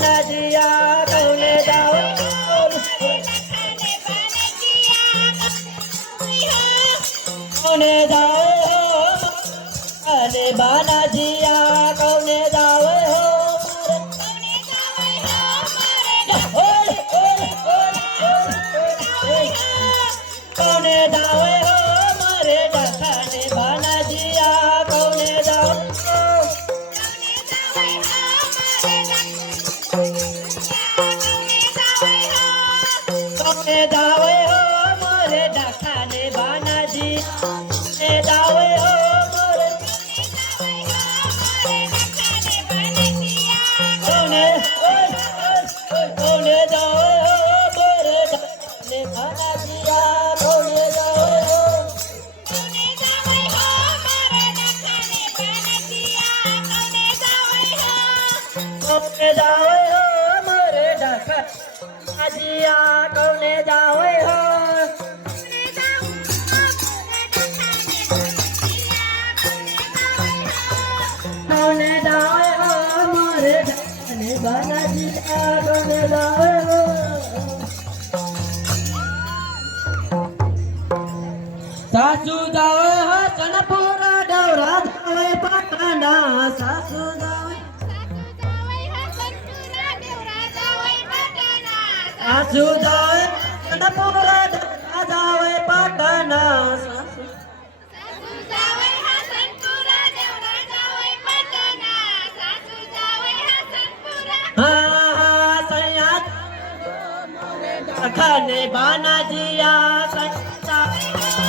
बानाजिया कौने जावे कौने जावे हो अरे बानाजिया कौने जावे हो कौने जावे हो मारे डखाने बानाजिया कौने जावे कौने जावे हो मारे डखाने बानाजी कौने जावे हो मारे कौने कौने जावे हो मारे डखाने बानाजिया कौने जावे हो कौने जावे हो मारे डखाने जिया कौने जावे हो कौने जावे हो मारे डखाने बानाजिया कौने जावे हो सासू जावे हो सनपुरा डवरा जावे पाटणा सासू जावे सासू जावे सनपुरा डवरा जावे पाटणा सासू हाँ सैया खाने बानाजिया सैया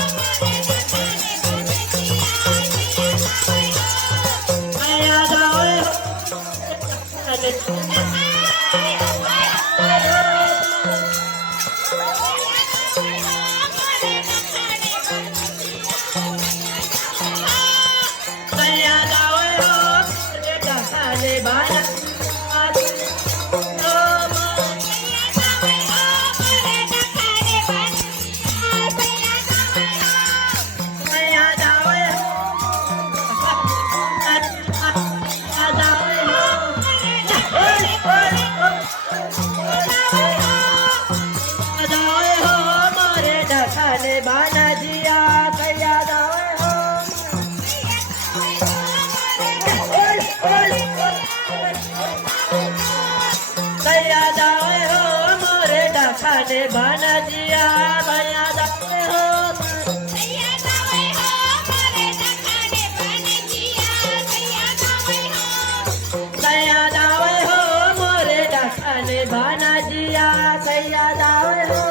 सैया जावे सैया जावे हो खाने बाना बानाजिया सैया जावे हो सैया जावे हो मोरे डखाने बानाजिया सैया जावे हो सैया जावे हो मोरे डखाने बानाजिया सैया जावे हो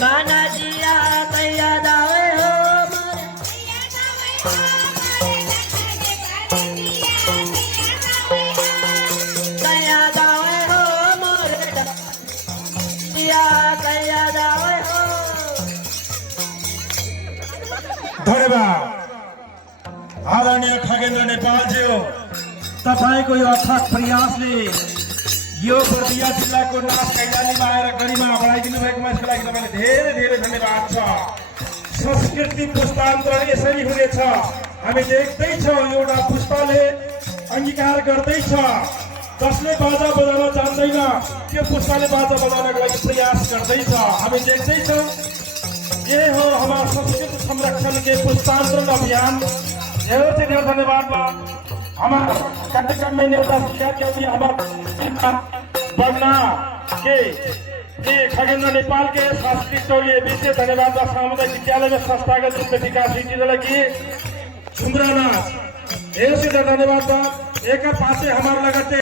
बानाजिया सैया जावे हो सैया जावे हो मोरे डखाने सैया जावे हो धन्यवाद आदरणीय खगेन्द्र नेपाल जी तपाईँको यो अथक प्रयासले यो बर्दिया जिल्लाको नाच कैलालीमा आएर गरिमा बढाइदिनु भएकोमा यसको लागि तपाईँले धेरै धेरै धन्यवाद छ। संस्कृति पुष्पान्तरण यसरी हुनेछ, हामी देख्दैछौँ एउटा पुष्पले अङ्गीकार गर्दैछ, जसले बाजा बजाउन जान्दैन त्यो पुष्पले बाजा बजाउनको लागि प्रयास गर्दैछ, हामी देख्दैछौँ। ये हो हमारा संस्कृति संरक्षण के पुष्पांतरण अभियान। धेरै धेरै धन्यवाद हमारा कार्यक्रम में नेता हमारा बन्ना के खगेन्द्र नेपाल के सांस्कृतिक टोली विशेष धन्यवाद सामुदायिक विद्यालय में संस्थागत रूप में विकास की सुंदरा नाच धन्यवाद एक पासे हमारे लगते